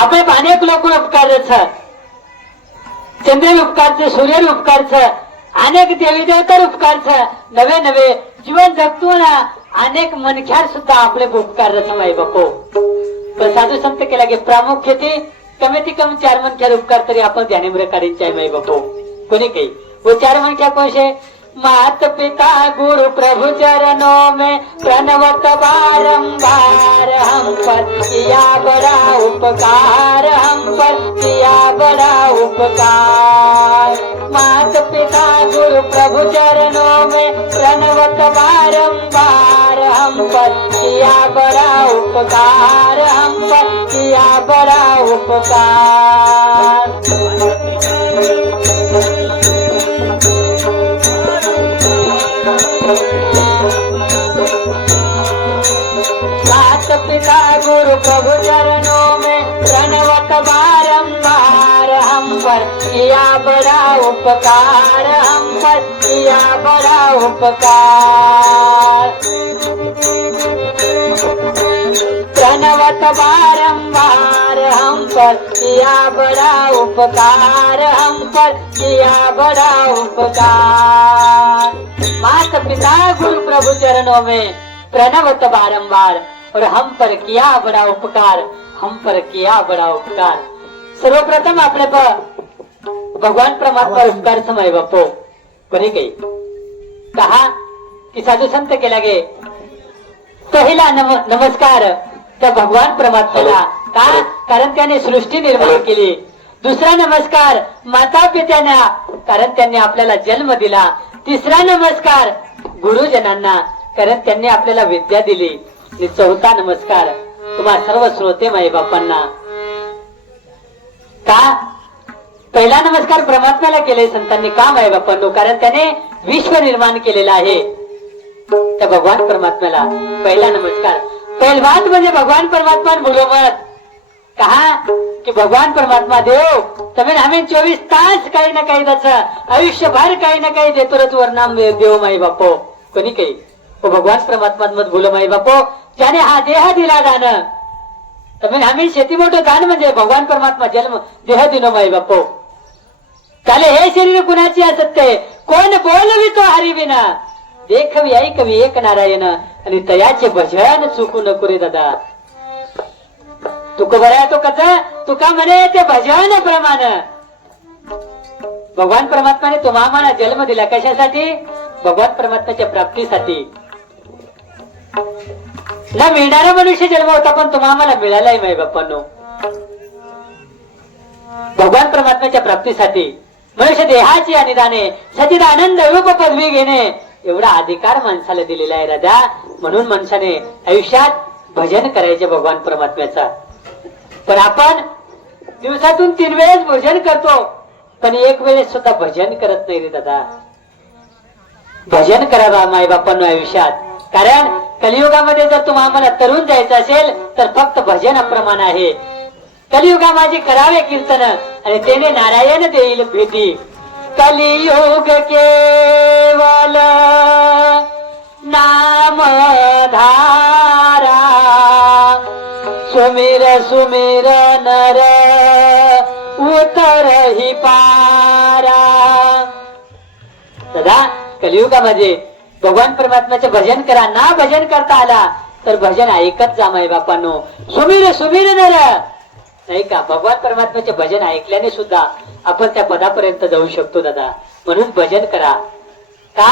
આપણે અનેક લોકો ઉપકાર છે, ચંદ્ર ઉપકાર છે, સૂર્ય ઉપકાર છે, अनेक देवी देवता उपकार છે, नवे नवे जीवन जगतो ना अनेक मनख्यार सुद्धा आपले उपकार रचमाई बापो. पण साधू संत केला की प्रामुख्य ते कमी कम 4 मनख्यार उपकार तरी आपण ध्यानेम्र काढींचाय माई बापो. कोणी काही वो 4 मनख्या कोशे मात पिता गुरु प्रभु चरणों में प्रणवत बारंबार हम पर किया बड़ा उपकार, हम पर किया बड़ा उपकार. मात पिता गुरु प्रभु चरणों में प्रणवत बारंबार हम पर किया बड़ा उपकार, हम पर किया बड़ा उपकार. मात पिता गुरु प्रभु चरणों में प्रणवत बारंबार हम पर किया बड़ा उपकार, हम पर किया बड़ा उपकार. प्रणवत बारंबार हम पर किया बड़ा उपकार, हम पर किया बड़ा उपकार. मात पिता गुरु प्रभु चरणों में प्रणवत बारंबार और हम पर किया बड़ा उपकार, हम पर किया बड़ा उपकार. सर्वप्रथम आपले भगवान परमात्मा उपकार समय बापो. कोणी काही कहा की साधू संत केला गे पहिला नमस्कार त्या भगवान परमात्म्याला. का? कारण त्याने सृष्टी निर्माण केली. दुसरा नमस्कार माता पित्यांना, कारण त्यांनी आपल्याला जन्म दिला. तिसरा नमस्कार गुरुजनांना, कारण त्यांनी आपल्याला विद्या दिली. आणि चौथा नमस्कार तुम्हा सर्व श्रोते माई बापांना. का? पहिला नमस्कार परमात्म्याला केले संतांनी. का माई बापांनो? कारण त्याने विश्व निर्माण केलेलं आहे. त्या भगवान परमात्म्याला पहिला नमस्कार. पहिली बात म्हणजे भगवान परमात्मा बोलो मत. कहा की भगवान परमात्मा देव तुम्ही आम्ही 24 तास काही ना काही त्याचं आयुष्यभर काही ना काही देतो रच वरनाम देव माई बापो. कोणी काही भगवान परमात्मा मत बोलो माई बापो. ज्याने हा देह दिला दान, तुम्ही आम्ही शेती मोठं दान म्हणजे भगवान परमात्मा जन्म देह दिनो माई बापो. त्याले हे शरीर कुणाची असत ते कोण बोलवितो हरिविना, देखवी ऐकवी एक नारायण आणि तयाचे भजन चुकू नको रे दादा. तुक बरा तो कच तुका म्हणे ते भजन प्रमाण. भगवान परमात्माने तुम्हाला जन्म दिला कशासाठी? भगवान परमात्म्याच्या प्राप्तीसाठी. ना मिळणारा मनुष्य जन्म होता पण तुम्हाला मिळालाय माई बाप्पांनो. भगवान परमात्म्याच्या प्राप्तीसाठी मनुष्य देहाची अनिदाने सचिदानंद रूप पदवी घेणे एवढा अधिकार माणसाला दिलेला आहे राजा. म्हणून माणसाने आयुष्यात भजन करायचे भगवान परमात्म्याचा. पण आपण दिवसातून 3 वेळेस भजन करतो, पण एक वेळेस सुद्धा भजन करत नाही रे दादा. भजन करावा माई बापांनो आयुष्यात. कारण कलियुगामध्ये जर तुम्हाला तरुण जायचं असेल तर फक्त भजन अप्रमाण आहे. कलियुगा माझी करावे कीर्तन आणि त्याने नारायण देईल भेटी. कलियुग केवल नाम धारा, सुमिर सुमिर नर उतर ही पारा. दादा कलियुगामध्ये भगवान परमात्म्याचे भजन करा. ना भजन करता आला तर भजन ऐकत जा माई बापांनो. सुमिर सुमिर नर नाही का? भगवान परमात्म्याचे भजन ऐकल्याने सुद्धा आपण त्या पदापर्यंत जाऊ शकतो दादा. म्हणून भजन करा. का?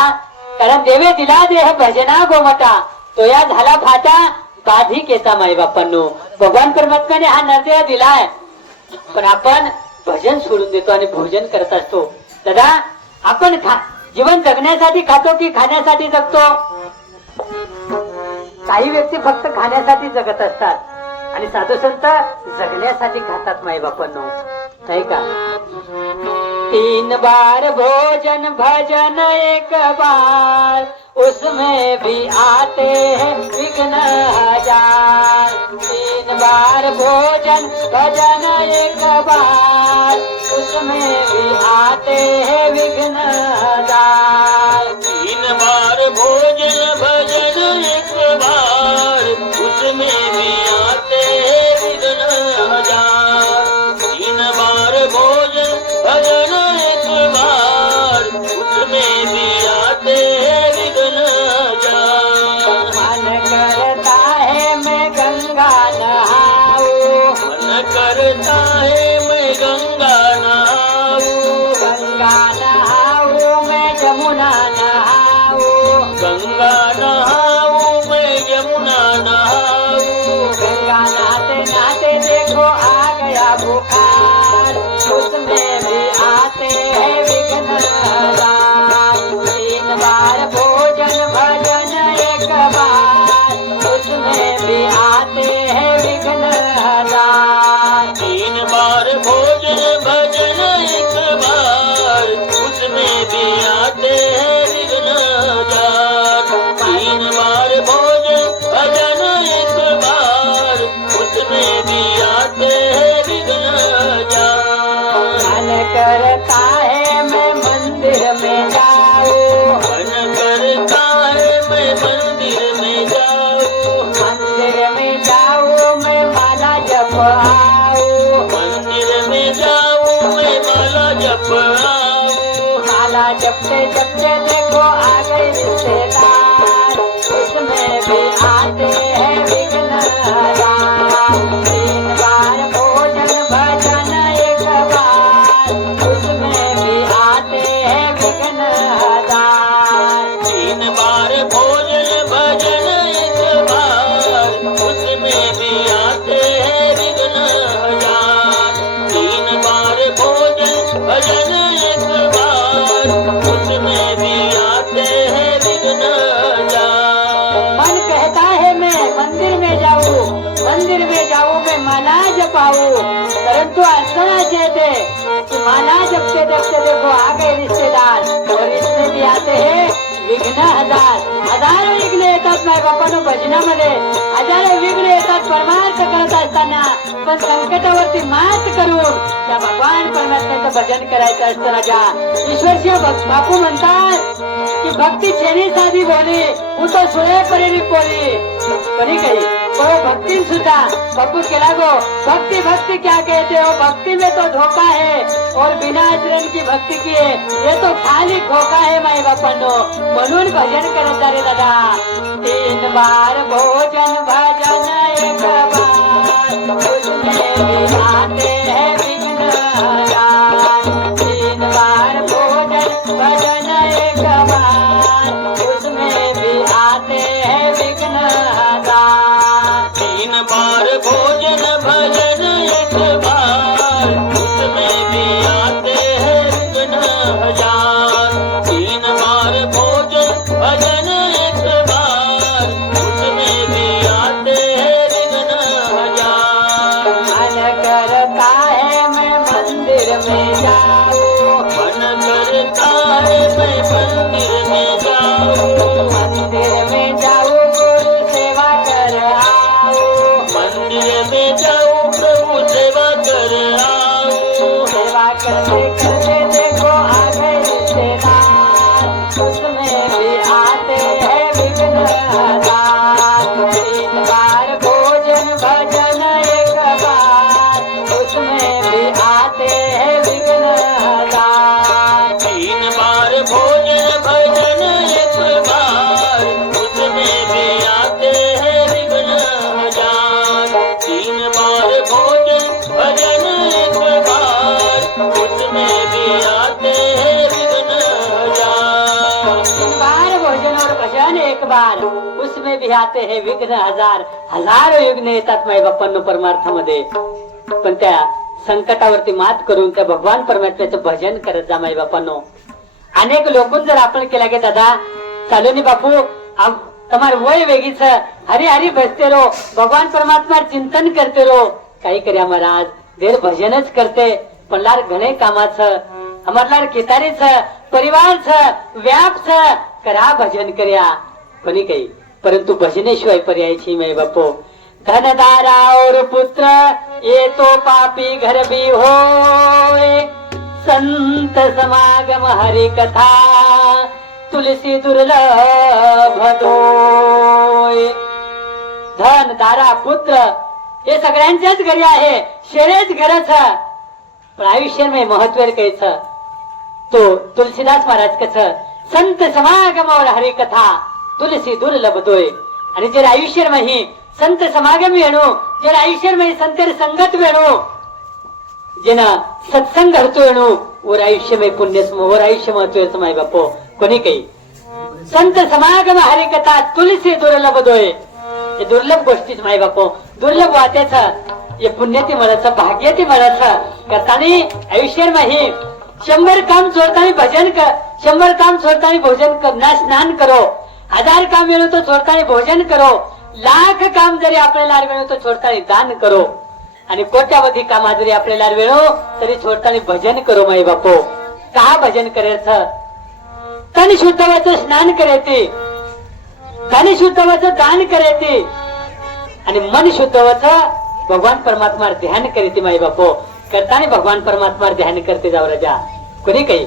कारण देवे दिला देह भजना गोमटा, तो या झाला फाटा बाधिकेचा माई बापांनो. भगवान परमात्म्याने हा नरदेह दिलाय, पण आपण भजन सोडून देतो आणि भोजन करत असतो. दादा आपण जीवन जगण्यासाठी खातो की खाण्यासाठी जगतो? काही व्यक्ती फक्त खाण्यासाठी जगत असतात आणि साधू संत जगण्यासाठी खातात माई बापांनो. नाही का? 3 बार भोजन भजन एक बार, उसमें भी आते हैं विघ्न हजार. 3 बार भोजन भजन एक बार, उसमें भी आते हैं विघ्न हजार. 3 बार भोजन भजन एक बार, उसमें भी आते हैं विघ्न हजार. करता है मैं गंगा नहाऊं, गंगा नहाऊं मैं जमुना नहाऊं, गंगा नहाऊं मैं यमुना नहाऊं, गंगा नहाते नहाते देखो आ गया बुखार, उसमें भी आते हैं विघ्न हजार। 3 बार भोजन भजन एक बार, उसमें भी आते हैं विघ्न हजार। 3 बार भोजन भजन एक बार, उसमें भी आते हैं विघ्न हजार। 3 बार भोजन भजन एक बार, उसमें भी आते हैं विघ्न हजार। मन करता है मैं मंदिर में जाऊं, मन करता है मैं मंदिर में जाऊं, मंदिर में जाऊं मैं माला जप आऊं, मंदिर में जाऊं मैं माला जप आऊं, माला जपते जपते देखो आ गए रिश्तेदार, उसमें भी आते हैं विघ्न हजार। 3 बार भोजन भजन एक बार, उसमें भी आते हैं विघ्न हजार। 3 बार भोजन भजन एक बार, उसमें भी आते हैं विघ्न हजार। 3 बार भोजन भजन एक बार, उसमें भी आते हैं विघ्न हजार। मन कहता है मैं मंदिर में जाऊं, मंदिर में जाऊं मैं माला जपाऊं, परंतु ऐसा कहते कि माला जपते जपते देखो आ गए रिश्तेदार और इसमें भी आते हैं विघ्न हजार. हजारो विघ्न येतात माय बापानो भजनामध्ये, हजारो विघ्न येतात परमार्थ करत असताना, पण संकटावरती मात करून त्या भगवान परमात्म्याचं भजन करायचं असतं. राजा ईश्वरशिव बापू म्हणतात कि भक्ति छेनी साधी बोली હું તો સોએ પરેલી બોલી કરી गई तो भक्ति सुधा बापू के लागो भक्ति भक्ति क्या कहते हो, भक्ति में तो धोखा है और बिना आचरण की भक्ति की है ये तो खाली धोखा है माई बापांनो. म्हणून भजन करत रे दादा. 3 बार भोजन भजन एक बार उसमें भी आते हैं विघ्न हजार. 3 बार भोजन भजन एक बार उसमें भी आते हैं विघ्न हजार. 3 बार भोजन भजन एक बार उसमें भी आते हैं विघ्न हजार. 3 बार भोजन भजन एक बार उसमें भी आते हैं विघ्न हजार. मन करता है मैं मंदिर में जाऊं, मन करता है मैं मंदिर में जाऊं, मंदिर में जाऊं गुरु सेवा कर आऊं, मंदिर में जाऊं प्रभु सेवा कर आऊं. सेवा करते करते देखो आ गए रिश्तेदार उसमें भी आते हैं विघ्न हजार. 3 बार भोजन भजन एक बार उसमें भी आते हैं विघ्न हजार. 3 बार भोजन भजन एक बार उसमें भी आते हैं विघ्न हजार. 3 बार भोजन भजन एक बार उसमें भी आते हैं विघ्न हजार. 3 बार भोजन और भजन एक बार उसमें भी आते हैं विघ्न हजार. हजारो विघ्न येतात माई बाप्पांनो परमार्थामध्ये, पण त्या संकटावरती मात करून त्या भगवान परमात्म्याचं भजन करत जा माई बाप्पांनो. अनेक लोकून जर आपण केला गे दादा चालू बापू તમારે वय वेगळी छ हरी हरी बसते रो भगवान परमात्मा चिंतन करते रो काही કર્યા महाराज देर भजन ज करते पण लार घणे कामाच અમાર ખેતારી छ परिवार छ व्याप छ करा भजन કર્યા कोणी काही, परंतु भजनेशिवाय पर्याय छी मै बापू. धनदारा और पुत्र ये तो पापी घर भी होए, संत समागम हरि कथा तुलसी दुर्लभ दोय. धन दारा पुत्र हे सगळ्यांच्याच घरी आहे, शेरेच घरच, पण आयुष्य में महत्व कैच तो तुलसीदास महाराज कच संत समागम और हरि कथा तुलसी दुर्लभ दोय. आणि जे आयुष्य ही संत समागम वेणू जेना आयुष्यमय संतर संगत वेणू जेना सत्संग हरतो वेणू और आयुष्यमय पुण्य और आयुष्य महत्व माय बापो कोणी काही संत समागम हरिकथा तुलसी दुर्लभ दोय हे दुर्लभ गोष्टीच माय बापो दुर्लभ वाट्याचा हे पुण्याती मळाचं भाग्याती मळाचं करतानी आयुष्यमही 100 काम सोडताना भजन कर 100 काम सोडताना भोजन करणार स्नान करो 1000 काम मिळो तो सोडताना भोजन करो लाख काम जरी आपल्याला मिळो तो सोडताना दान करो आणि कोट्यावधी काम जरी आपल्याला मिळो तरी सोडताना भजन करो माई बापो का भजन करायचं तन शुद्धवाचं स्नान करायचे तन शुद्धवाचं दान करायचे आणि मन शुद्धवाचं भगवान परमात्मा ध्यान करते माई बापो करताना भगवान परमात्मा ध्यान करते जाओ राजा कोनी कही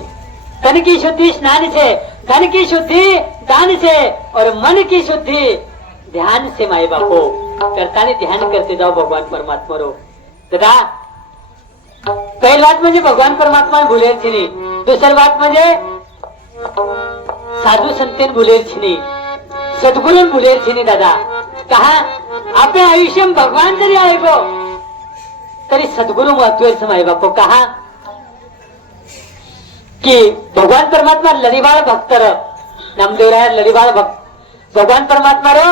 तन की शुद्धि स्नान से धन की शुद्धि दान से और मन की शुद्धि ध्यान से माई बापो करताना ध्यान करते जाओ भगवान परमात्मा रो दादा पहिली बात म्हणजे भगवान परमात्मा भुलेरची नाही दुसरी बात म्हणजे साधू संतेन भुलेरची नाही सद्गुरू भुलेरची नाही दादा कहा आपले आयुष्य भगवान जरी ऐको तरी सद्गुरु महत्व माई बापो कहा कि भगवान परमात्मा लढीबाळ भक्तर नामदेवराया लढीबाळ भक्त भगवान परमात्मा रो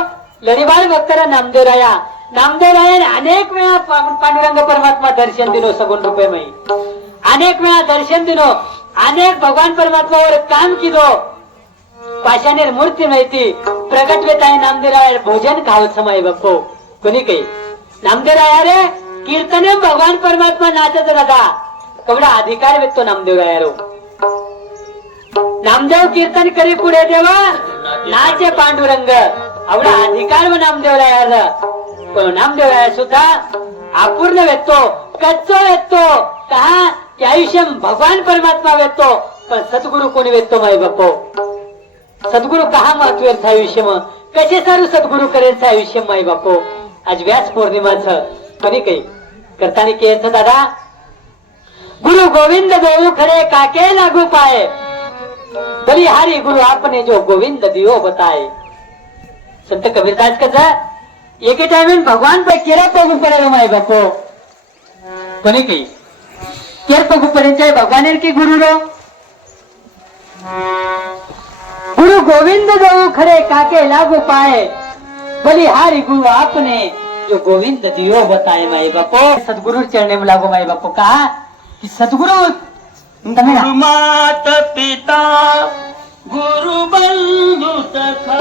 लढीबाळ भक्तर नामदेवराया अनेक वेळा पांडुरंग परमात्मा दर्शन दिनो सगुण रुपये मई अनेक वेळा दर्शन दिनो अनेक भगवान परमात्मावर काम किदो पाषाणेर मूर्ती माहिती प्रगट वेताय नामदेवराया भोजन खावत माई बापो कोणी काही नामदेवराया रे कीर्तने भगवान परमात्मा नाचत राधा कवडा अधिकार व्यक्तो नामदेवराया रो नामदेव कीर्तन करी पुढे देवा नाचे पांडुरंग आवडा अधिकार व नामदेवराया पण नामदेवराया सुद्धा अपूर्ण व्यक्तो कच्चो व्यक्तो कहा की आयुष्य भगवान परमात्मा व्यक्तो पण सद्गुरु कोणी व्यक्तो माई बापो सद्गुरु कहा महत्वाचं आयुष्य मग कसे सारू सद्गुरु करेल आयुष्य माई बापो आज व्यास पौर्णिमाचं कोणी काही करताना केलं दादा गुरु गोविंद देऊ खरे काके लागू पाए बलिहारी गुरु आपने जो गोविंद दियो बताए संत कबीरदास कसा एके टाइम भगवान पे केरा पगू पड़े माई बापो कोणी काही केर पगू पड़े भगवान की गुरु रो गुरु गोविंद देऊ खरे काके लागू पाए बलिहारी गुरु आपने जो गोविंद दियो बताए माई बापो सदगुरु चरणे में लागो माई बापो कहा कि सदगुरु गुरु मात पिता गुरु बंधु सखा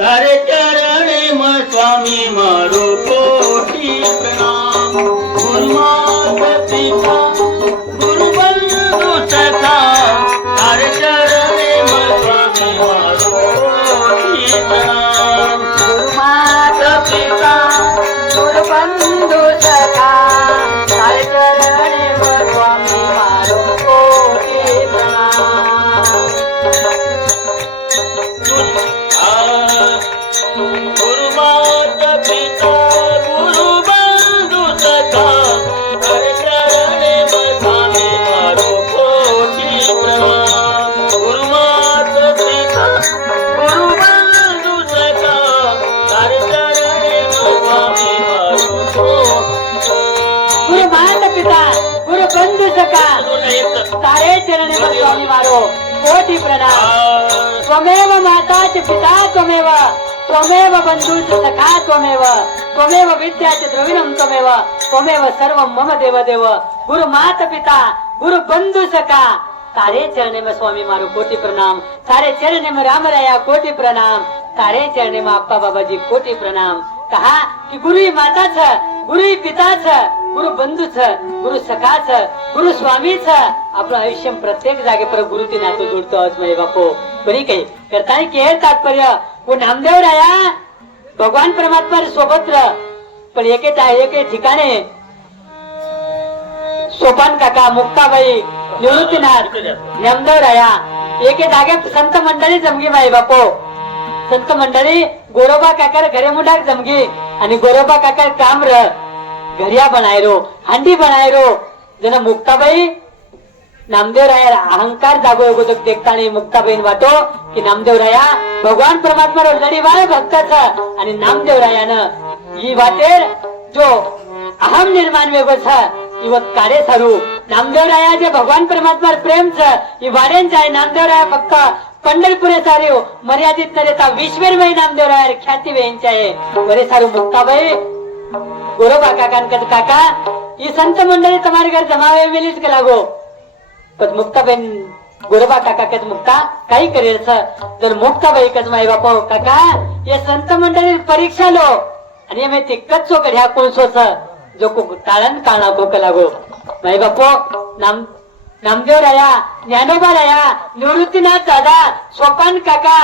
तारे चरणे में स्वामी मारो कोटि प्रणाम गुरु मात पिता गुरु बंधु सखा तारे चरणे में स्वामी मारो कोटि प्रणाम गुरु मात पिता गुरु बंधु सखा तारे चरणे में स्वामी मारो कोटि प्रणाम गुरु मात पिता गुरु बंधु सखा तारे चरणे में स्वामी मारो कोटि प्रणाम गुरु मात पिता गुरु बंधु सखा तारे चरणे में स्वामी मारो गुरु मात पिता गुरु बंधु सखा तारे चरणे में स्वामी मारो कोटि प्रणाम त्वमेव माता च पिता त्वमेव त्वमेव बंधु च सखा त्वमेव त्वमेव विद्या च द्रविणं त्वमेव सर्वं मम देव देव गुरु माता पिता गुरु बंधु सखा तारे चरणे में स्वामी मारो कोटि प्रणाम तारे चरणे में राम राया कोटि प्रणाम तारे चरणे में अप्पा बाबाजी कोटि प्रणाम कहा कि गुरु ही माता छ गुरु ही पिता छ गुरु बंधू छ गुरु सखा छ गुरु स्वामी छ आपलं आयुष्य प्रत्येक जागेपर गुरुती नातो जोडतो आज माई बापो कोणी काही करताना की हे तात्पर्य वो नामदेव राया भगवान परमात्मा सोबत पण एके ठिकाणी सोपान काका मुक्ताबाई निवृत्तीनाथ नामदेव राया एके जागेत संत मंडळी जमगी माई बापो संत मंडळी गोरोबा काकार घरे मुंडाक जमगी आणि गोरोबा काकार काम घरिया बनायरो हांडी बनायरो जना मुक्ताबाई नामदेवराया अहंकार जागो अगोदर देखताना मुक्ताबाईन वाटो की नामदेवराया भगवान परमात्मा लढी वाळ भक्ताचा आणि नामदेवरायानं ही वाटेर जो अहम निर्माण वेगळच इवत काढे सारू नामदेवराया जे भगवान परमात्मा प्रेम छ ही वाड्यांचा आहे नामदेवराया फक्त पंढरपुरे सारे मर्यादित न रहता विश्वमय नामदेवराया ख्याती वेंचे आहे बरे सारू मुक्ताबाई गोरोबा काका ही संत मंडळी तुम्हारे घर जमावे मिलीच के लागो पण मुक्ताबाई गोरोबा काका कच मुक्ता काही करेल जर मुक्ताबाई कच माई बापो काका ये संत मंडळी परीक्षा लो आणि मी ते कच्चो कढ्या कोणसोच जो को ताळण काळा को लागो माई बापो नामदेवराया ज्ञानोबाराया निवृत्तीनाथ दादा सोपान काका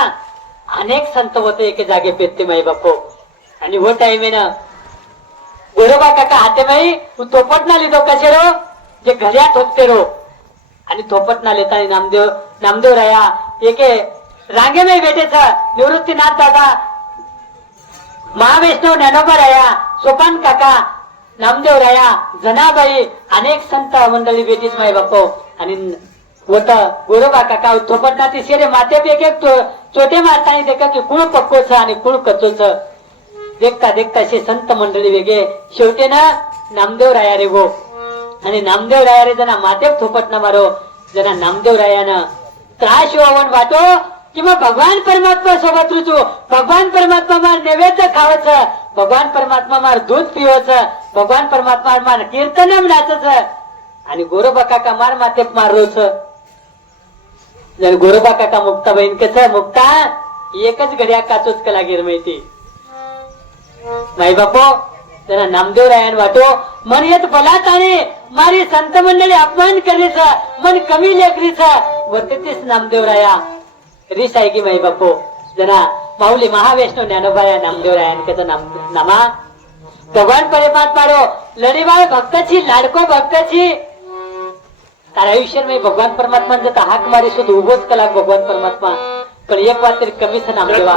अनेक संत होते एके जागे पेटते माई बापो आणि हो टाइमेनं गोरोबा काका हाते माई तोपट ना लिदो कशेरो जे घड्या ठोकते रो आणि थोपट ना लेता नामदेवराया एके रांगे में बैठे था निवृत्तीनाथ दादा महावैष्णव ज्ञानोबाराया सोपान काका नामदेवराया जनाबाई अनेक संत मंडळी बेटीच माय बापो आणि होत गोरोबा काका थोपटना ती शेरे माते पे एक छोटे मारतानी देखा की कुळ पक्कोच आणि कुळ कच्चोच देखता देखता असे संत मंडळी वेगळे शेवटे ना नामदेवराया रे गो आणि नामदेवराया रे जना माते थोपटना मारो जना नामदेवरायानं त्रास होवन वाटो किंवा भगवान परमात्मा सोबत रुचू भगवान परमात्मा मार नैवेद्य खावच भगवान परमात्मा मार दूध पिवच भगवान परमात्मा मार कीर्तनम नाचच आणि गोरोबा काका मार माते मारोच जर गोरोबा काका मुक्ता बहीण कस मुक्ता एकच घड्या काचोच कला गिर माहिती नाही बापो जरा नामदेवरायन वाटो मन येत बलात आणि मारी संत मंडळी अपमान करीच मन कमी लेकरीच वर्ततीस नामदेवराया रिस आहे की माई बापो जना माऊली महावैष्णव ज्ञानोबाया नामदेवरायन नामा भगवान परमात्मा लढीबाळ भक्ताची लाडको भक्ताची तार आयुष्य में भगवान परमात्मा जता हाक मारी सुद्धा उभोच कला भगवान परमात्मा पण एक बात तरी कमीच नामदेवा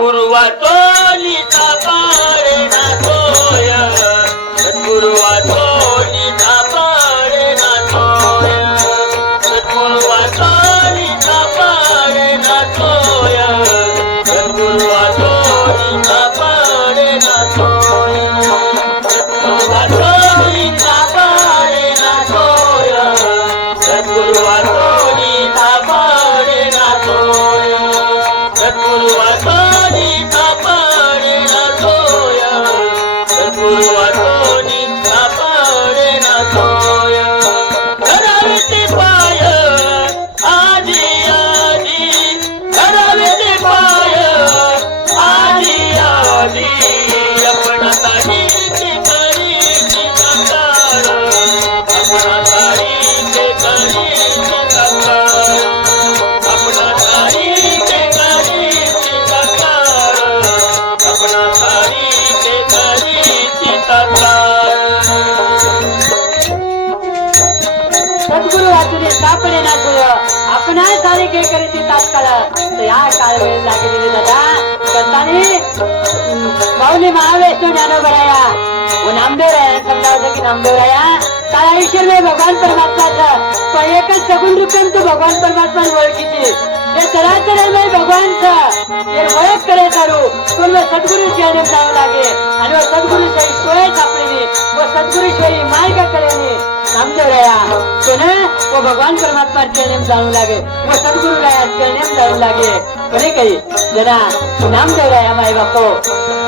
अपना सारे के करते तात्काळ या काळ वेळ लागलेली दादा करतानी माऊली महावैष्णव ज्ञानोबाराया वो नामदेवराया समजावतो की नामदेवराया तारा आयुष्य में भगवान परमात्मा पण एकच सगुण रूपन तो भगवान परमात्मा ओळखीची हे चराचर में भगवान हे ओळख करे करू तो सद्गुरु चरण जावं लागे आणि वो सद्गुरु सही सोय सापडेली वो सद्गुरु सोयी मार्ग करेनी नामदेवराया तो ना वो भगवान परमात्मा चरण जावं लागे वो सद्गुरु राया चरण जावं लागे कोणी काही जना नामदेवराया माय बापो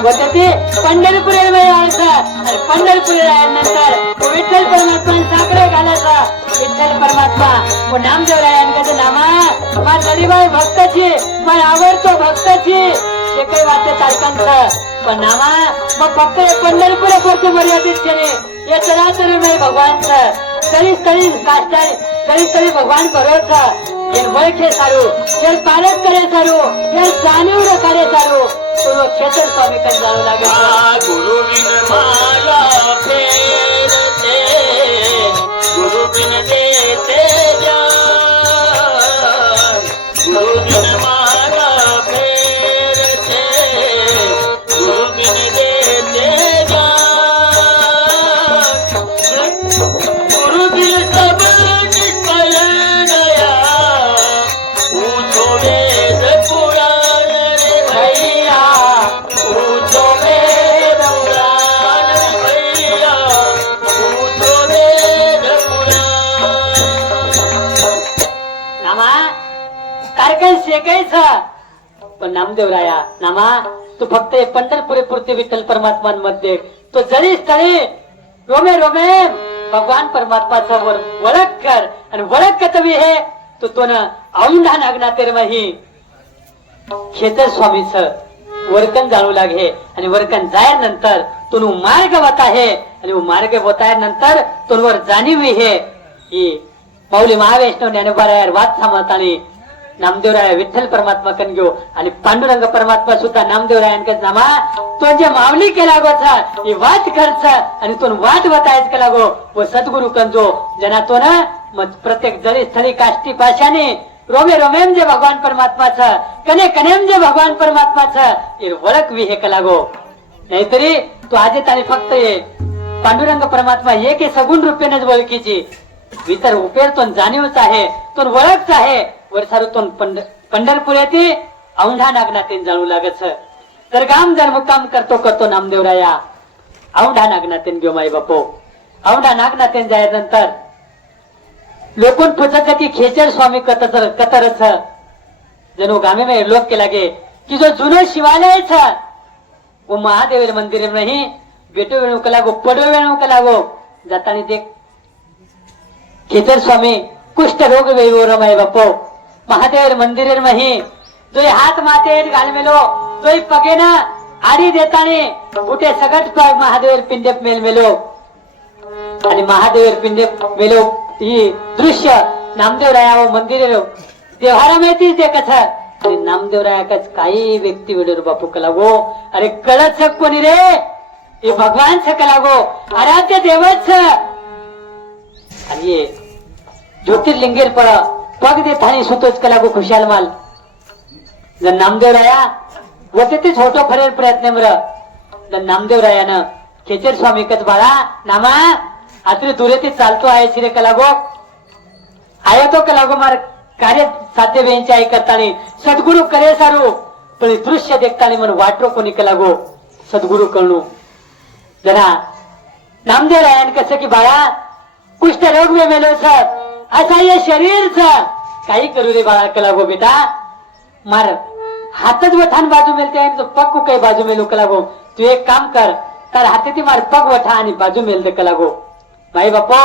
वरती पंढरपुरे आणि पंढरपुरे रायानंतर विठ्ठल परमात्मा साखरे घालायचा विठ्ठल परमात्मा वो नामदेवरायांकडे नामा मा गरीबाई भक्ताची मा आवडतो भक्ताची हे काही वाटतं तारखांचं पण नामा मग फक्त पंढरपुरे पुरते मर्यादित केले या चराचर में भगवान तरी काष्टाई तरी भगवान बरोच ये वळखे सारू ये पालक करे सारू ये जाणीव करे सारू तो क्षेत्र स्वामी कन जावं लागेल गुरु बिन माला फेरते गुरु बिन देते ज्ञान गुरु बिन माला फेरते गुरु बिन देते ज्ञान गुरु बिन सब निष्फल गया शेकायच. पण नामदेवराया नामा तू फक्त हे पंढरपुरी पुरते विठ्ठल परमात्मांमध्ये तो जरी स्थळी रोमे रोमे भगवान परमात्माचा वळख कर आणि वळख कतवी हे तो न औंढा नागनाथेर मही खेतर स्वामीच वरकन जाणू लागे आणि वरकन जाय नंतर तो मार्ग होत आहे आणि मार्ग होत आहे नंतर तो वर जाणीवी हे ही माऊली महावैष्णव ज्ञानोबारायर वाद सांगत आणि नामदेवराय विठ्ठल परमात्मा कन घेऊ आणि पांडुरंग परमात्मा सुद्धा नामदेवरायांकडे नामा तो जे माऊली केला गोचा ही वाद खर्च आणि तो वाद बतायच केला गो व सद्गुरु कंजो जना तो ना मग प्रत्येक जळी स्थळी काष्टी पाशाने रोमे रोमेम जे भगवान परमात्माचं कने कनेम जे भगवान परमात्माचं हे वळख विहे कला गो नाहीतरी तो आजे ताने फक्त ये पांडुरंग परमात्मा एक सगुण रूपेनेच ओळखीची वितर उपेर तो जाणीवच आहे तो वळखच आहे वर्षाऋतून पंढरपूर येते औंढा नागनाथेन जाणू लागत तर काम जर मुक्काम करतो नामदेवराया औंढा नागनाथेन घेऊ माई बापो औंढा नागनाथेन जायनंतर लोकून पुछत की खेचर स्वामी कतरच जणू गामे में लोक के लगे कि जो जुनो शिवालय छ वो महादेव मंदिर में नहीं बेटो वेणु का लागो पडो वेणु का लागो जातानी देख खेचर स्वामी कुष्ठ रोग वेवर माय बापो महादेव मंदिर में ही जो हाथ माते गाल मेलो तो पगे ना आडी देताने उठे सगट पग महादेव पिंडे मेल मेलो आणि महादेव पिंडे मेलो ही दृश्य नामदेवराया मंदिर देवारा माहितीच ते कस नामदेवरायाकच काही व्यक्ती वेळेवर बापू कलागो अरे कळत कोणी रे हे भगवान कलागो आराध्य देवच आणि ज्योतिर्लिंगेर पग दे थानी सुतोच कलागो खुशाल माल जर नामदेवराया व तेच होतो फरेल प्रयत्न जर नामदेवरायानं खेचर स्वामी कच बाळा नामा आतरी दुरेती चालतो आहे शिरे कलागो आयो तो कलागो मार कार्य साध्य वेंची आई करतानी सद्गुरु करे सारू पण दृश्य देखतानी मन वाटरो कोणी कलागो सद्गुरु कळणू जरा नामदेवरायन कसं की बाळा कुष्ठ रोग में मेलो सर असा ये शरीर सर काही करू रे बाळा कलागो बेटा मार हातच वठान बाजू मेलते आहे तो पग को काही बाजू मेलो कलागो तू एक काम कर तर हाती मार पग वठा आणि बाजू मेलते कलागो भाई बापो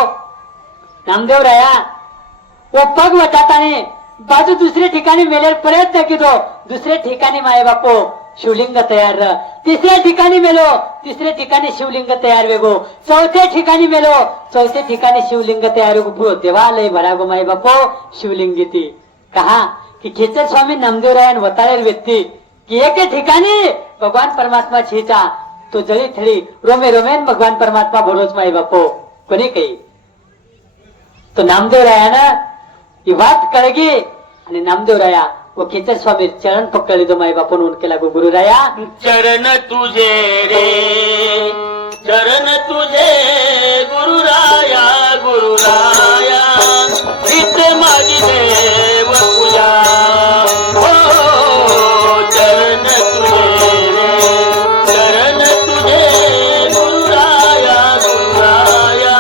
नामदेवराया वो पग वटाताने बाजू दुसरे ठिकाणी मेले प्रयत्न केलो दुसरे ठिकाणी माय बापो शिवलिंग तयार तिसऱ्या ठिकाणी मेलो तिसऱ्या ठिकाणी शिवलिंग तयार वेगो चौथ्या ठिकाणी मेलो चौथ्या ठिकाणी शिवलिंग तयार वेगो देवालय भरागो माय बापो शिवलिंगी ती कहा की खेचर स्वामी नामदेवरायन वताळेर व्यक्ती की एक ठिकाणी भगवान परमात्मा छीचा तो जळी थळी रोमे रोमेन भगवान परमात्मा भरोच माय बापो कोणी काही तो नामदेवरायानं ही वाट कळगी आणि नामदेवराया व खेचर स्वामी चरण पकडले जो माय बापून उन केला गो गुरुराया चरण तुझे रे चरण तुझे गुरुराया गुरुराया इथे माझी देव पूजा हो चरण तुझे रे चरण तुझे गुरुराया गुरुराया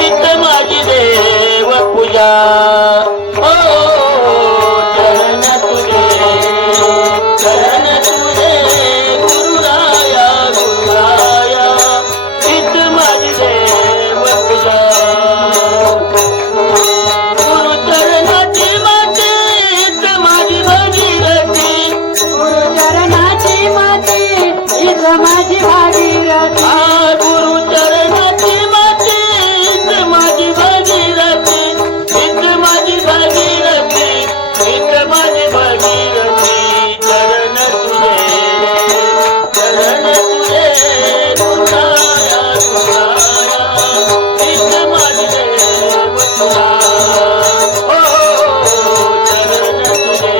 इथे माझी देव पूजा हो चरण तुझे चरण तुझे गुरुराया गुरुराया इथे माझी देव पूजा गुरु चरणाची माती इथे माझी भागीरथी गुरु चरणाची माती इथ माझी भागीरथी गुरु चरणाची माती इथे माझी भागीरथी इथे माझी भागीरथी इथे माझी भागीरथी चरण तुझे गुरुराया गुरुराया इथे माझी देव तुझा हो चरण तुझे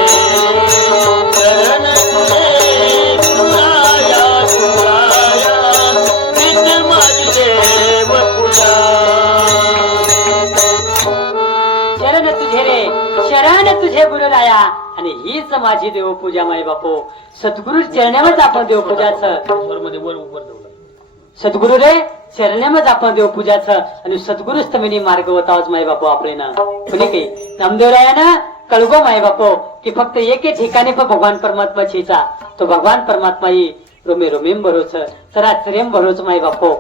गुरुराया गुरुराया इथे माझी देव पूजा शरण तुझे रे शरण तुझे गुरुराया आणि हीच माझी देवपूजा माय बापो सद्गुरु चरणामच आपण देवपूजाचं स्वरमध्ये वर उभं ठेवलं सद्गुरु रे चरणामच आपण देवपूजाचं आणि सद्गुरुच तमिनी मार्ग होताच माय बापू आपले ना कोणी काही नामदेवरायानं कळगो माय बापो की फक्त एके ठिकाणी पण भगवान परमात्मा छीचा तो भगवान परमात्मा ही रोमे रोमेम भरोच चराचरेम भरोच माय बापो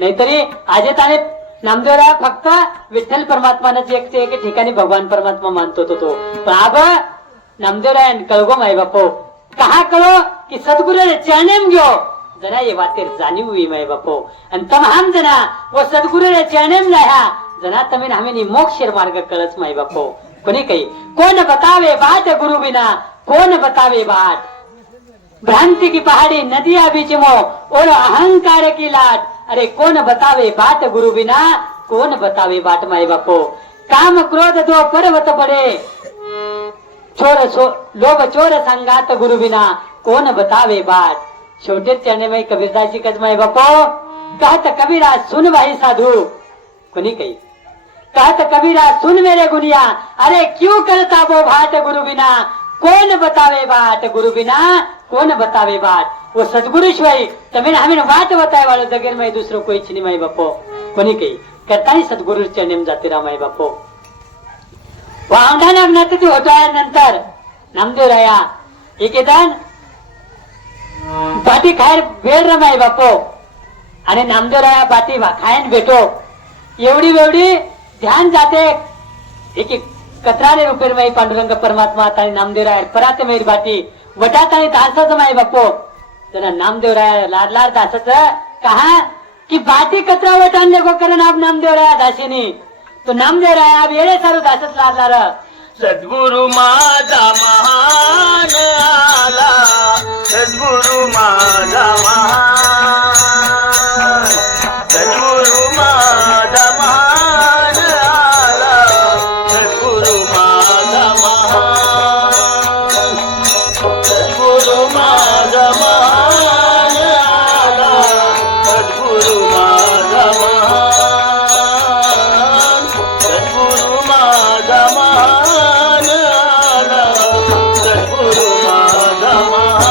नाहीतरी आज ताने नामदेवराय फक्त विठ्ठल परमात्मानच एक ठिकाणी भगवान परमात्मा मानतो तो पण अब नामदेवराय कळगो माय बापो कहा कळो की सद्गुरु चरणेम घ्यो जना ये वातेर जाणीव हुई माय बापो आणि तमाम जना व सद्गुरु चरणेम लाया जना तमेन हमें मोक्ष मार्ग कळच माय बापो कोणी काही कोण बतावे बात गुरु बिना कोण बतावे बात भ्रांति की पहाड़ी नदियां बीच मो और अहंकार की लाट अरे कौन बतावे बात गुरु बिना कौन बतावे बाट माय बापो काम क्रोध दो पर्वत पड़े लोभ चोर संगात गुरु बिना कौन बतावे बाट छोटे चरणे में कबीरदास जी कज माय बापो कहत कबीरा सुन भाई साधु कोनी कही कहत कबीरा सुन मेरे गुनिया अरे क्यों करता वो भाट गुरु बिना कौन बतावे बाट गुरु बिना कौन बतावे बाट वो सदगुरु शिवाय तमें हमें बात बताए वाले जगेर में दूसरो कोई छिनी माई बापो कोनी कही करता ही सदगुरु चरणेम जाते राम माई बापो वांढा नग्नती होता नंतर नामदेव राया एकेदान बाटी खायर वेळ रे माई बापो आणि नामदेव राया बाटी खायन भेटो एवढी वेवढी ध्यान जाते एक कत्रारे रुपये माई पांडुरंग परमात्मा आता नामदेव राय पराते मेरी बाटी वटात आणि दासाच माई बापो जना नामदेव राय लाडलार दासाच कहा की बाटी कचरा वटान लेगो करन आप नामदेव राय दासीनी तो नामदेव राय आप येडे सारो दासच लाडलार सद्गुरु माझा महान आला सद्गुरु माझा महान सद्गुरु माझा महान आला सद्गुरु माझा महान सद्गुरु माझा महान आला सद्गुरु माझा महान सद्गुरु माझा महान आला सद्गुरु माझा महान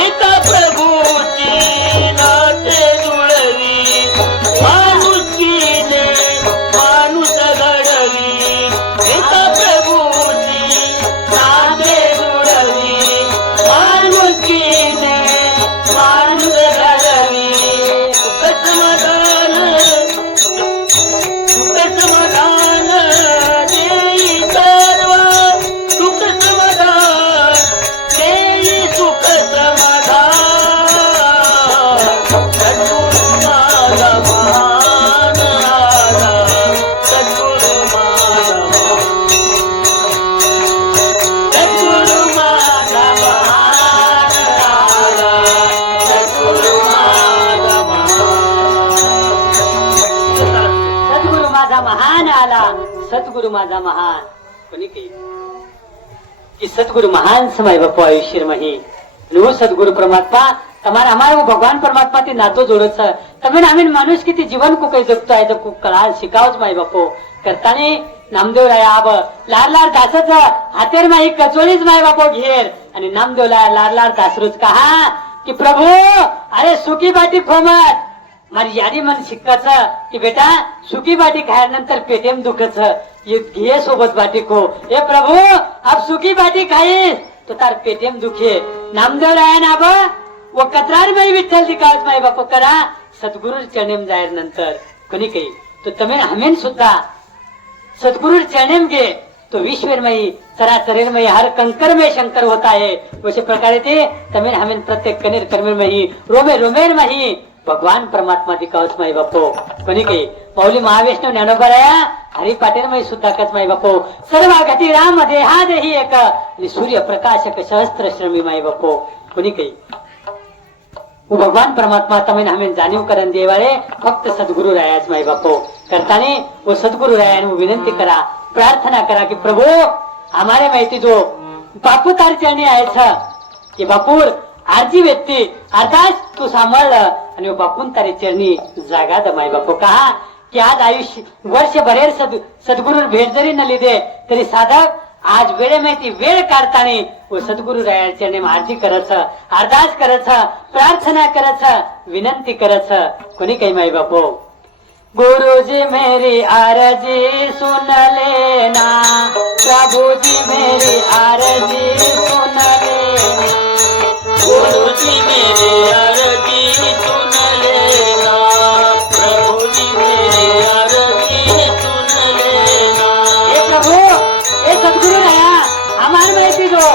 एका प्रभूची नाते जुळवी माणुसकीने माणूस घडवी एका प्रभूची नाते जुळवी माणुसकीने माणूस घडवी सुख समाधान देई सर्व सुख समाधान देई सुख समाधान सद्गुरु माझा महान आला सद्गुरु माझा सद्गुरु माझा महान आला सद्गुरु माझा महान सद्गुरु माझा महान आला सद्गुरु माझा महान कोणी कही कि सद्गुरु महान समय बापू आयुष्य मही नो सद्गुरु परमात्मा તમારા અમારો ભગવાન પરમાત્મા થી નાતો જોડો છે તમે આમીન મનુષ્ય की जीवन को कई जगतो आहे तो कळा शिकावच माय बापो करतानी नामदेव राय आब लाडलार दासच हातेर माई कचोळीच माय बापो घेर आणि नामदेव लाडलार दासरूच कहा की प्रभु अरे सुकी बाटी खोमत मारी यादी मन शिक्काच की बेटा सुकी बाटी खाल्यानंतर पेटेम दुखच ये घे सोबत बाटी खो ए प्रभु अब सुकी बाटी खाईस तो तार पेटेम दुखे नामदेव राय नाब वो कत्रार में विठ्ठल दिखावत माय बापो करा सद्गुरु चरणेम जायर नंतर कोणी काही तो तमें हमें सुद्धा सद्गुरु चरणेम गे तो विश्वमयी चराचरेमयी हर कंकर में शंकर होता है वैसे प्रकारे ते तमें हमें प्रत्येक कनेर कर्मेर मही रोमे रोमेर मही भगवान परमात्मा दिखावत माय बापो कोणी काही माऊली महाविष्णू ज्ञानोबराया हरी पाटील मय सुद्धा कच माय बापो सर्व घटी राम देहा देही एक आणि सूर्य प्रकाशक सहस्त्र श्रमी माय बापो कोणी काही वो भगवान परमात्मा तमें हमें जाणीव करन देवाळे फक्त सद्गुरु रायाच माय बापो करताने वो सद्गुरु रायाने विनंती करा प्रार्थना करा की प्रभु हमारे माहिती जो बापू तार चरणी आहे छ की बापूर आरजी व्यक्ती अर्थात तू सांभाळलं आणि वो बापून तारे चरणी जागा दमाय बापू कहा की आज आयुष्य वर्ष भरेर सद्गुरु भेट जरी न लिदे तरी साधक आज वेळे माहिती वेळ काढताना व सद्गुरु राया चरणी आरती करच अरदास करच प्रार्थना करच विनंती करच कोणी काही माई बापू गुरुजी मेरी अर्जी सुन लेना, प्रभुजी मेरी अर्जी सुन लेना, गुरुजी मेरी अर्जी सुन लेना, प्रभुजी मेरी अर्जी सुन लेना। हे प्रभु, हे सद्गुरु रहा, हमारे माहिती दो,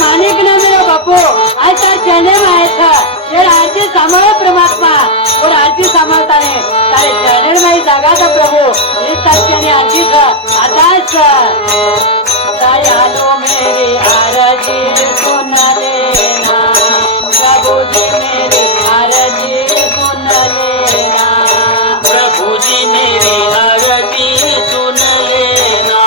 मानिक ना मेरा बापू, ऐसा चैने में आया था, ये आरती सांभाळो परमात्मा, और आरती सांभाळताने तारे चैनल में ही जागा था प्रभु, इस सत्याने आरती था, आकाश दयालु मेरी आरती सुन लेना, प्रभु जी मेरी आरती सुन लेना, प्रभुजी मेरी अर्जी सुन लेना,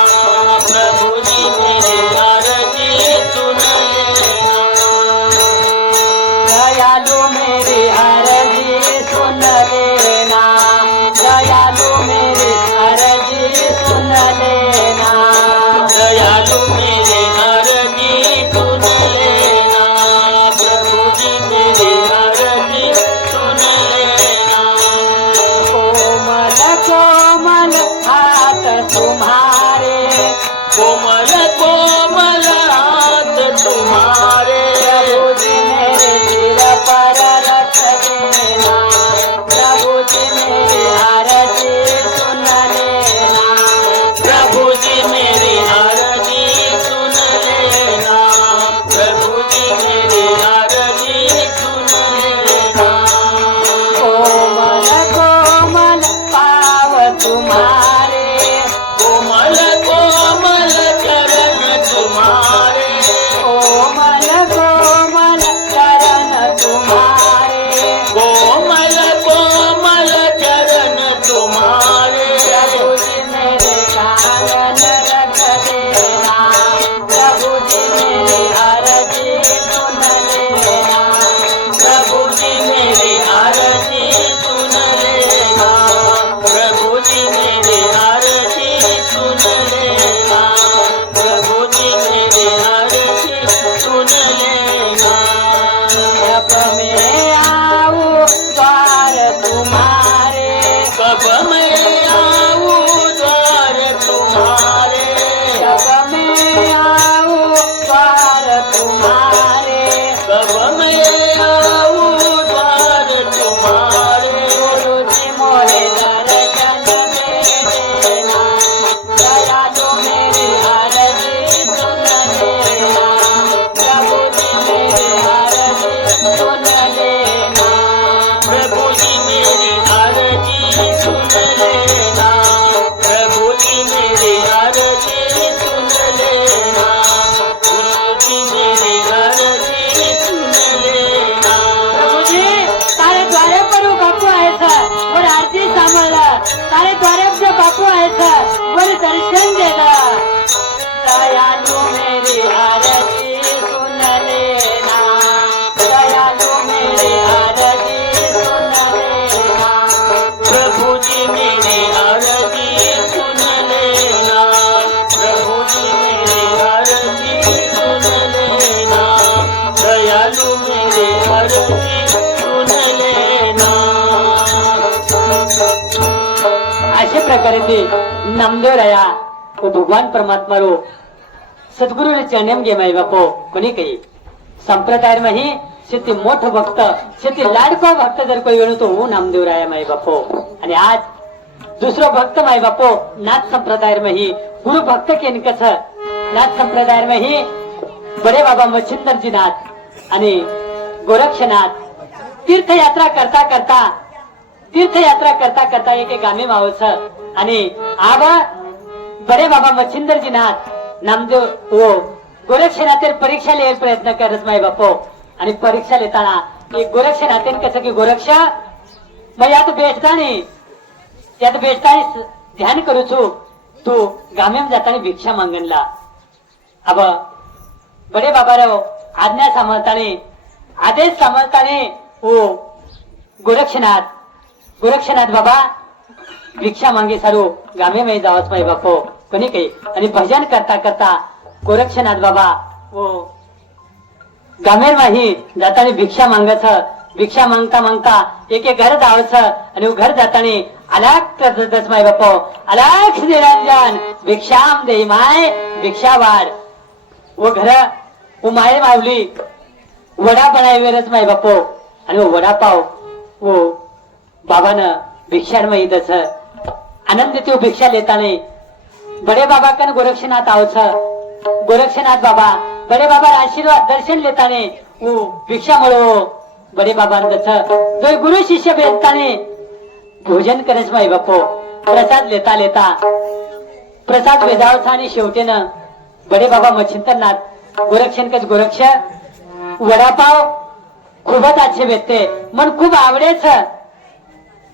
प्रभुजी मेरी अर्जी सुन लेना। दयालु मेरी आरती सुन लेना, दयालु मेरी आरती सुन लेना, दयालु मेरी अर्जी सुन लेना, प्रभुजी मेरी अर्जी सुन लेना। कोमल कोमल हाथ तुम्हारे, कोमल कोमल हाथ तुम्हारे, प्रभु जी मेरे सिर पर रख देना, प्रभु जी मेरी आरती सुन लेना, प्रभुजी मेरी अर्जी सुन लेना, प्रभुजी मेरी अर्जी सुन लेना। कोमल कोमल पाव तुम्हारे, कोमल कोमल चरण तुम्हारे, कोमल कोमल चरण तुम्हारे, कोमल कोमल चरण तुम्हारे, प्रभु जी मेरे कानन रख देना, प्रभु जी मेरी आरती सुन लेना, प्रभुजी मेरी अर्जी सुन लेना, प्रभुजी मेरी अर्जी सुन लेना, प्रभुजी मेरी अर्जी सुन लेना। जब मैं आऊं द्वार तुम्हारे, कब मैं आऊं द्वार तुम्हारे, जब मैं आऊं द्वार तुम्हारे, कब मैं आऊं द्वार तुम्हारे, गुरुजी मोरे दर्शन दे देना, दयालु मेरी आरती सुन लेना, प्रभु जी मेरी आरती सुन लेना, प्रभुजी मेरी अर्जी सुन लेना, प्रभुजी मेरी अर्जी सुन लेना, गुरुजी मेरी अर्जी सुन लेना। प्रभुजी तारे द्वारे पर वो बापू आहे सर, और आरती सांभाळला, तारे द्वारे जो बापू आहे सर, वर दर्शन देगा, दयालु मेरी आरती सुन लेना, दयालु मेरी आरती सुन लेना, प्रभुजी मेरी अर्जी सुन लेना, प्रभुजी मेरी अर्जी सुन लेना, दयालु मेरी अर्जी सुन लेना। अशा प्रकारे ते नामदेव राया वो भगवान परमात्मा रो सद्गुरु ने चरणम गे माई बापो कोणी काही संप्रदाय में ही शेती मोठ भक्त शेती लाडको भक्त जर कोई वेळू तो वो नामदेव राया माई बापो आणि आज दुसरो भक्त माई बापो नाथ संप्रदाय में ही गुरु भक्त के कस नाथ संप्रदाय में ही बड़े बाबा मच्छिंदर जी नाथ आणि गोरक्षनाथ तीर्थयात्रा करता करता एक गामी मावस आणि आबा बड़े बाबा मच्छिंदर जी नाथ नामदेव वो गोरक्षनाथेर परीक्षा लिहायला प्रयत्न करत माय बापो आणि परीक्षा लेताना एक गोरक्षनाथेन कसं की गोरक्ष मग यात भेटतानी ध्यान करू तू गामेम जाताना भिक्षा मागणला अब बड़े बाबा राव आज्ञा सांभाळताने आदेश सांभाळताने हो गोरक्षनाथ बाबा भिक्षा मागे सारू गामे में जावच माई बापो कोणी काही आणि भजन करता करता गोरक्षनाथ बाबा हो गामेर माही जाताना भिक्षा मागत भिक्षा मागता मागता एक एक घर जावचं आणि घर जाताना अलाख माय बापो अलाख निरंजन भिक्षाम दे माय भिक्षा वाढ व घर व माय मावली वडा बनावेरच माय बापो आणि वडापाव वो बाबानं भिक्षार माहितच आनंद त्यो भिक्षा लेताने बडे बाबा कन गोरक्षनाथ आवच गोरक्षनाथ बाबा बडे बाबा आशीर्वाद दर्शन लेताने वो भिक्षा मिळो बडे बाबा जो गुरु शिष्य भेटताने भोजन करच माई बापो प्रसाद लेता लेता प्रसाद वेदावचा आणि शेवटेनं बडे बाबा मच्छिंद्रनाथ गोरक्षणकच गोरक्ष वडापाव खूपच आजचे भेटते मन खूप आवडेच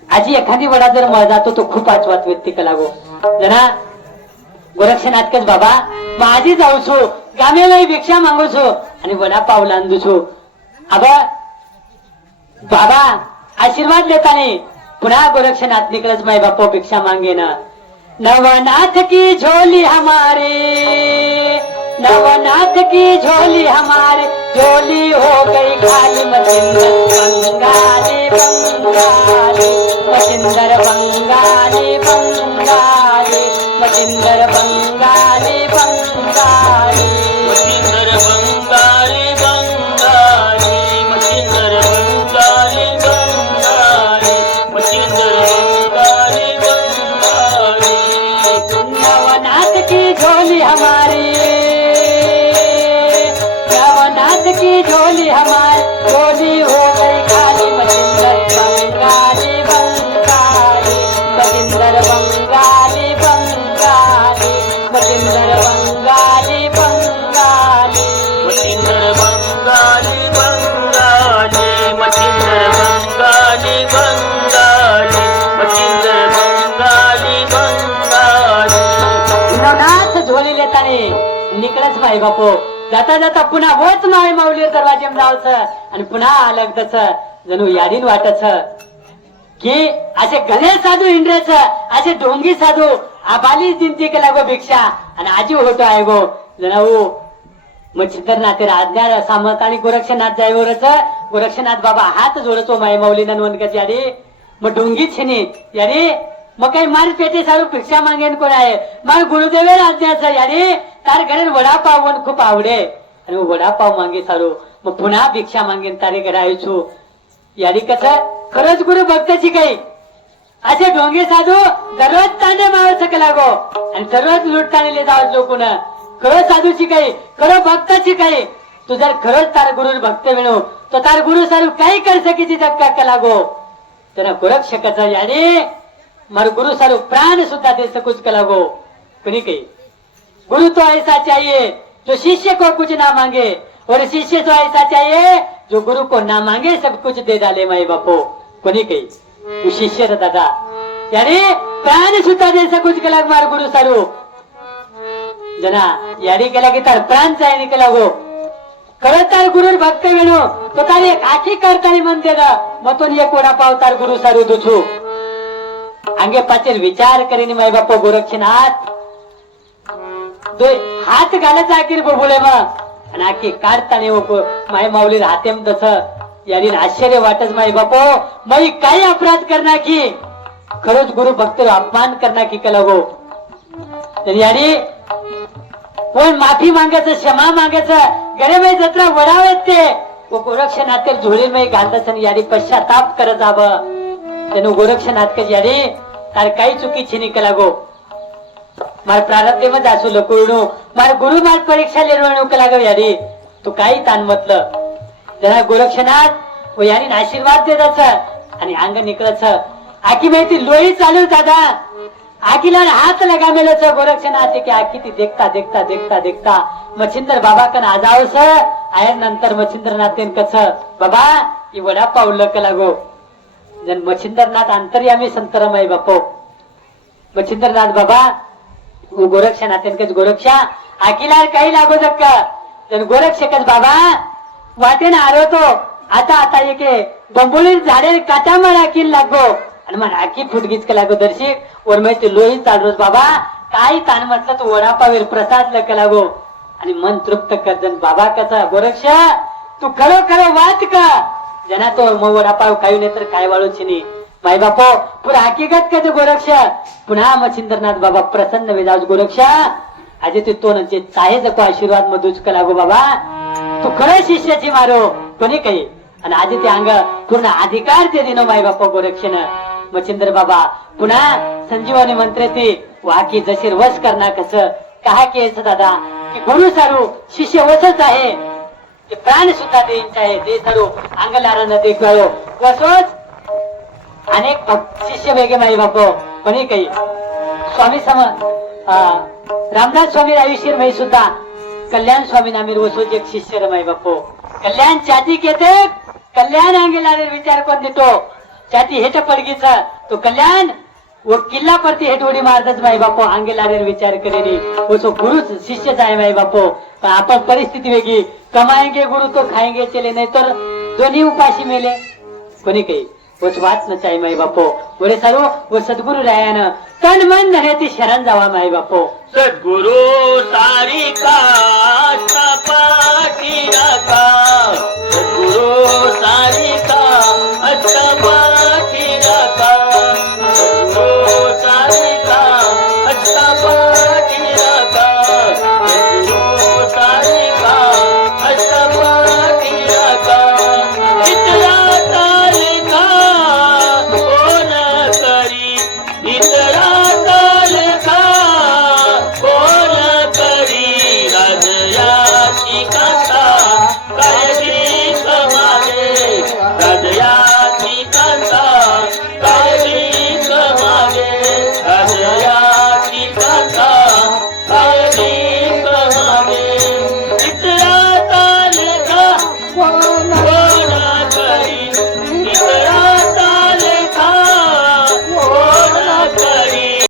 आजी एखादी वडा जर मळ जातो तो खूप आचवात व्यक्ती लागो जरा गोरक्षनाथकच बाबा माझी जाऊ छो गामेला भिक्षा मागू छो आणि वडापाव लांदू छो आबा बाबा आशीर्वाद लेताने पुन्हा गोरक्षनाथ निकलच माय बापो भिक्षा मांगे ना नवनाथ की झोली हमारी नवनाथ की झोली हमारी झोली हो गई खाली मचिंदर बंगाली बंगाली मचिंदर बंगाली बंगाली मचिंदर बंगाली बंगाली मच्छिंद्र बंगाली बंगाली मच्छिंद्र बंगाली बंगाली मच्छिंद्र बंगाली बंगाली नवनाथ की झोली हमारी नवनाथ की झोली हमारी झोली हो गई खाली मचिंदर बंगाली बंगाली मचिंदर बंगाली बंगाली मचिंदर बंगाली बंगाली मच्छिंद्र बंगाली बंगाली मच्छिंद्र बंगाली बंगाली मच्छिंद्र बंगाली बंगाली नवनाथ झोली लेताने निकळच माय बापो जाता जाता पुन्हा होच माय माऊली दरवाजे जावच आणि पुन्हा अलगदच जणू यादीन वाटच की असे गणे साधू इंद्रेच असे ढोंगी साधू आबाली जिंती केला गो भिक्षा आणि आजी होतो आहे गो जणाऊ मच्छिंद्रनाथ आज्ञा सामत आणि गोरक्षनाथ जायवरच गोरक्षनाथ बाबा हात जोडतो माय माऊली ननवनकच याडी मग ढोंगी छेनी याडी मग काही मार पेटे सारू भिक्षा मागेन कोण आहे मग गुरुदेव आज्ञाचं याडी तार घरे वडापाव पण खूप आवडे आणि वडापाव मागे सारू मग पुन्हा भिक्षा मागेन तारे घरा आयुछू याडी कसं खरंच गुरु भक्ताची काही असे ढोंगे साधू दररोज तांडे मावळ सकला गो आणि दररोज लुटताने जावं लोकून खरं साधूची काही खरं भक्ताची काही तू जर खरंच तार गुरु भक्त विणू तो तार गुरु सारू काही कर सकीची धक्का केला गो त्यांना गोरक्षकाचा याने मार गुरु सारू प्राण सुद्धा दे सकुच कला गो कोणी काही गुरु तो ऐसा चाहिए जो शिष्य को कुछ ना मांगे और शिष्य तो ऐसा चाहिए जो गुरु को ना मांगे सब कुछ दे डाले माई बापो कोणी काही तू शिष्य दादा याने प्राण सुद्धा दे सकुच कला मार गुरु सारू जना यारी केला की तार प्राण चाय निकला गो खरं तार गुरु भक्त वेणू तो तार एक आखी करताना म्हणते ना मग तो एक वडापाव तार गुरु सारू दुछू अंगे पाचेर विचार करीने माय बाप गोरक्षनाथ दो हात घालायचा आखीर बोबुळे मग आणि आखी काढताना माय माऊली राहते तस याने आश्चर्य वाटच माय बापो मग काही अपराध करणार की खरंच गुरु भक्त अपमान करणार की कला गो याने कोण माफी मागायचं क्षमा मागायचं गरे जत्रा वडावेत ते गोरक्षनाथ झोळी घालताच आणि याने पश्चाताप करत हवं तेनु गोरक्षनाथ याने तार काही चुकीची निकला गो मार प्रारब्ध मध्ये असू लकुळणू मार गुरु मार परीक्षा लिहिणू कला गो याने तू काही ताण म्हटलं जरा गोरक्षनाथ व याने आशीर्वाद देत आणि अंग निकळच आखी माहिती लोही चालू दादा आखीला हात लगा मेलोच गोरक्षनाथ की आखी ती देखता देखता देखता देखता मच्छिंद्र बाबा कन आजावस आहे नंतर मच्छिंद्रनाथेन कस बाबा ही वडापाव लकला गो जन मच्छिंद्रनाथ अंतर्यामी संतरमय बापो मच्छिंद्रनाथ बाबा गोरक्षनाथेन कस गोरक्षा आखीला काही लागो जक्क जन गोरक्षकच बाबा वाटेन आरोतो आता आता एके बंबुली झाडे काटा मला आखील लागो आणि मग आखी फुटगीच का लागो दर्शिक वर माहिती लोही चालरोज बाबा काही ताण म्हटलं तू वडापावीर प्रसाद लक लागो आणि मन तृप्त कर जन बाबा कसा गोरक्ष तू खरो खरो वाच का जना तो मग वडापाव खाऊ नाही तर काय वाळू चिनी माई बापो पुरा हकीकत कधी गोरक्ष पुन्हा मच्छिंद्रनाथ बाबा प्रसन्न वेदास गोरक्ष આજે તું તો જે ચાહે જકો આશીર્વાદ માં દુચક લાગો બાબા તું ખરે શિષ્યची મારો કોणी काही आणि આજે ते अंग पूर्ण अधिकार ते दिनो माई बापा गोरक्षण मच्छिंद्र बाबा पुन्हा संजीवनी मंत्र ते वाकी जशीर वश करणार कसं काय केस दादा की गुरु सारू शिष्य वसच आहे ते प्राण सुद्धा देईंच आहे ते सारू अंगलार न देखवायो वसोच अनेक शिष्य वेगे माई बापो कोणी काही स्वामी सम रामदास स्वामी आयुष्य मै सुद्धा कल्याण स्वामी नामीर वसोच एक शिष्य रमाई बापो कल्याण चाती केते कल्याण अंगेलारे विचार कोण देतो चाती हेट पडगीचा तो कल्याण वो किल्ला परती हेट उडी मारतच माई बापो अंगेलारे विचार करेनी वो सो गुरुच शिष्यच आहे माई बापो पण आपण परिस्थिती वेगळी कमाएंगे गुरु तो खाएंगे चले नाही तर दोन्ही उपाशी मेले कोणी काही वच वाच न चाही माई बापो बोले सारू वो सद्गुरु रायान तन मन धरे ती शरण जावा माई बापो सद्गुरु सारिका पाठी राखा सद्गुरु सारिका